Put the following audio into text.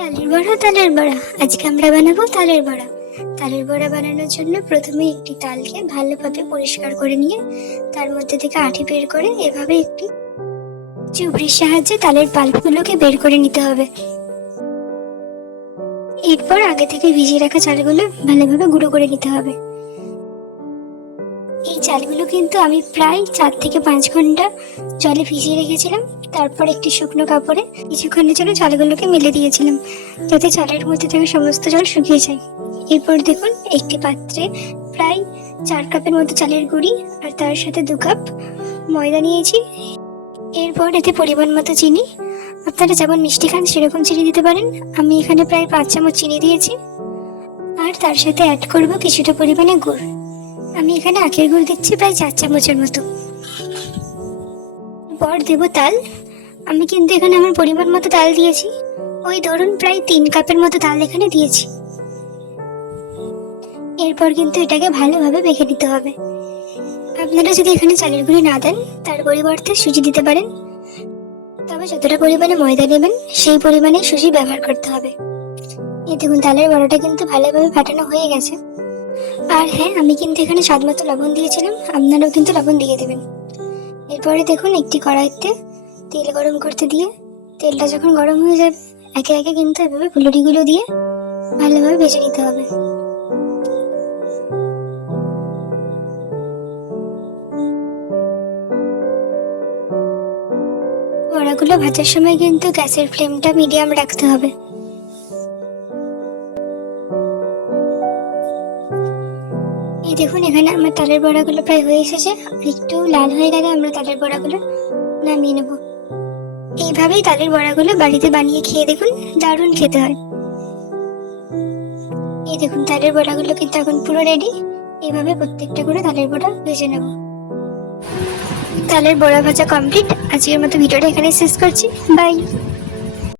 তালের বড়া আজকে আমরা বানাবো তালের বড়া। তালের বড়া বানানোর জন্য প্রথমে একটি তালকে ভালোভাবে পরিষ্কার করে নিয়ে তার মধ্যে থেকে আঠি বের করে এভাবে একটি চুবড়ির সাহায্যে তালের পাল্পগুলোকে বের করে নিতে হবে। এরপর আগে থেকে ভিজিয়ে রাখা চালগুলো ভালোভাবে গুঁড়ো করে নিতে হবে। এই চালগুলো কিন্তু আমি প্রায় 4 থেকে 5 ঘন্টা জলে ভিজিয়ে রেখেছিলাম। তারপর একটি শুকনো কাপড়ে কিছুক্ষণের জন্য চালগুলোকে মেলে দিয়েছিলাম, যাতে চালের মধ্যে থেকে সমস্ত জল শুকিয়ে যায়। এরপর দেখুন একটি পাত্রে প্রায় 4 কাপের মতো চালের গুঁড়ি আর তার সাথে 2 কাপ ময়দা নিয়েছি। এরপর এতে পরিমাণ মতো চিনি, আপনারা যেমন মিষ্টি খান সেরকম চিনি দিতে পারেন। আমি এখানে প্রায় 5 চামচ চিনি দিয়েছি। আর তার সাথে অ্যাড করব কিছুটা পরিমাণে গুড়। আমি এখানে আখের গুড় দিচ্ছি প্রায় 4 চামচের মতো। পর দেব তাল। আমি কিন্তু এখানে আমার পরিমাণ মতো তাল দিয়েছি, ওই ধরুন প্রায় 3 কাপের মতো তাল এখানে দিয়েছি। এরপর কিন্তু এটাকে ভালোভাবে মেখে নিতে হবে। আপনারা যদি এখানে চালের গুঁড়ি না দেন তার পরিবর্তে সুজি দিতে পারেন, তবে যতটা পরিমাণে ময়দা নেবেন সেই পরিমাণে সুজি ব্যবহার করতে হবে। এই দেখুন তালের বড়াটা কিন্তু ভালোভাবে ফাটানো হয়ে গেছে। আর হ্যাঁ, আমি কিন্তু এখানে স্বাদ মতো লবণ দিয়েছিলাম, আপনারাও কিন্তু লবণ দিয়ে দেবেন। এরপরে দেখুন একটি কড়াইতে তেল গরম করতে দিয়ে তেলটা যখন গরম হয়ে যাবে একে একে কিন্তু এভাবে ফুলুরিগুলো দিয়ে ভালোভাবে ভেজে নিতে হবে। বড়াগুলো ভাজার সময় কিন্তু গ্যাসের ফ্লেমটা মিডিয়াম রাখতে হবে। এই দেখুন এখানে আমার তালের বড়াগুলো প্রায় হয়ে এসেছে। একটু লাল হয়ে গেলে আমরা তালের বড়াগুলো নামিয়ে নেব। এইভাবেই তালের বড়াগুলো বাড়িতে বানিয়ে খেয়ে দেখুন, দারুণ খেতে হয়। এই দেখুন তালের বড়াগুলো কিন্তু এখন পুরো রেডি। এইভাবে প্রত্যেকটা করে তালের বড়া ভেজে নেব। তালের বড়া ভাজা কমপ্লিট। আজকের মতো ভিডিওটা এখানে শেষ করছি। বাই।